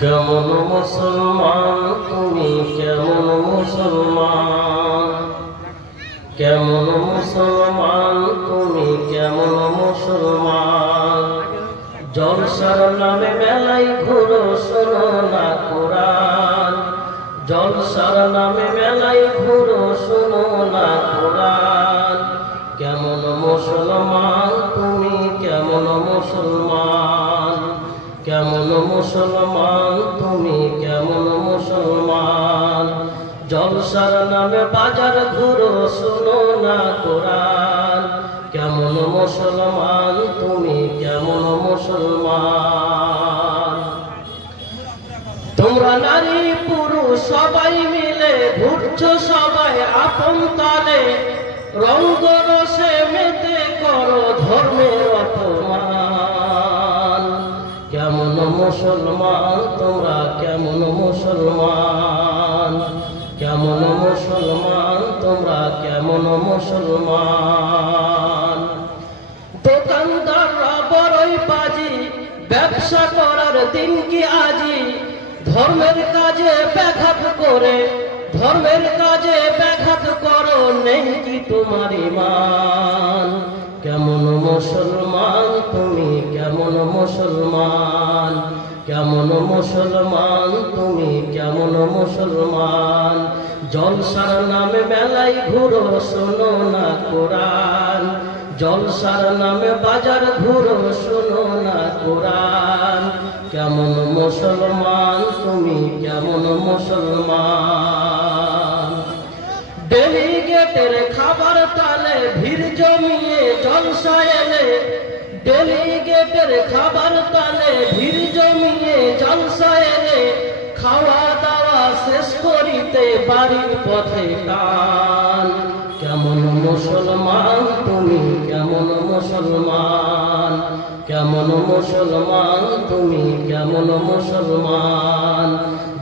কেমন মুসলমান তুমি, কেমন মুসলমান, কেমন মুসলমান তুমি, কেমন মুসলমান। জলসার নামে মেলায় ঘুরো, শোনো না কোরআন। জলসার নামে মেলায় ঘুরো, শোনো না কোরআন। কেমন মুসলমান তুমি, কেমন মুসলমান, কেমন মুসলমান তুমি, কেমন মুসলমান। জলসার নামে বাজার ঘুরো, শোনো না কোরআন। কেমন মুসলমান তুমি, কেমন মুসলমান। তোমরা নারী পুরুষ সবাই মিলে ঘুরছো সবাই আপন তালে, রঙ্গ রসে মেতে করো ধর্মের অপমান। কেমন মুসলমান তোমরা, কেমন মুসলমান, কেমন মুসলমান তোমরা, কেমন মুসলমান। দোকানদাররা বড়ই বাজি, ব্যবসা করার দিন কি আজি। ধর্মের কাজে ব্যাঘাত করে, ধর্মের কাজে ব্যাঘাত করো, নেই কি তোমার ঈমান। কেমন মুসলমান তুমি, কেমন মুসলমান, কেমন মুসলমান তুমি, কেমন মুসলমান। জলসার নামে মেলায় ঘুরো, শোনো না কোরআন। জলসার নামে বাজার ঘুরো, শোনো না কোরআন। কেমন মুসলমান তুমি, কেমন মুসলমান। ডেলিগেটের খাবার তালে ভিড় জমিয়ে জলসা এলে, ডেলিগেটের খাবার তালে ভিড় জমিয়ে জলসা এলে। খাওয়া দাওয়া শেষ করিতে বাড়ির পথে টান। কেমন মুসলমান তুমি, কেমন মুসলমান, কেমন মুসলমান তুমি, কেমন মুসলমান।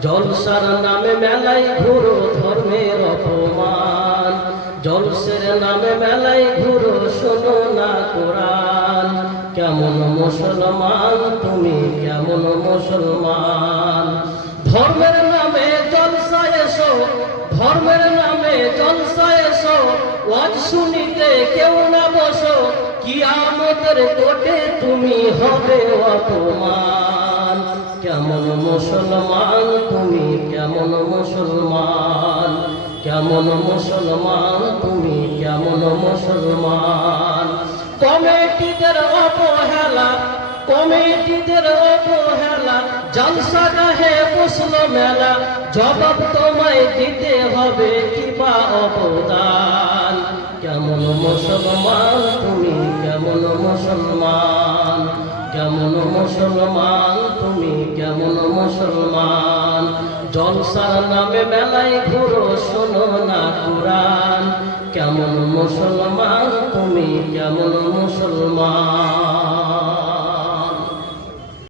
জলসার নামে মেলায় ঘুরো, ধর্মের অপমান। জলসের নামে মেলায় ঘুরো, শোনো না কোরআন। কেমন মুসলমান তুমি, কেমন মুসলমান। ধর্মের নামে জলসা এসো, ধর্মের নামে জলসা এসো, ওয়াজ শুনিতে কেউ না বসো। কিয়ামতের কোটে তুমি হবে অপমান। কেমন মুসলমান তুমি, কেমন মুসলমান, কেমন মুসলমান তুমি, কেমন মুসলমান। কমিটিদের অবহেলা, কমিটিদের অবহেলা, জলসা গাহে বসলো মেলা। জবাব তোমায় দিতে হবে কিবা অবদান। কেমন মুসলমান তুমি, কেমন মুসলমান, কেমন মুসলমান তুমি, কেমন মুসলমান। জলসার নামে মেলায় ঘুরো, শোনো না কোরআন। কেমন মুসলমান তুমি, কেমন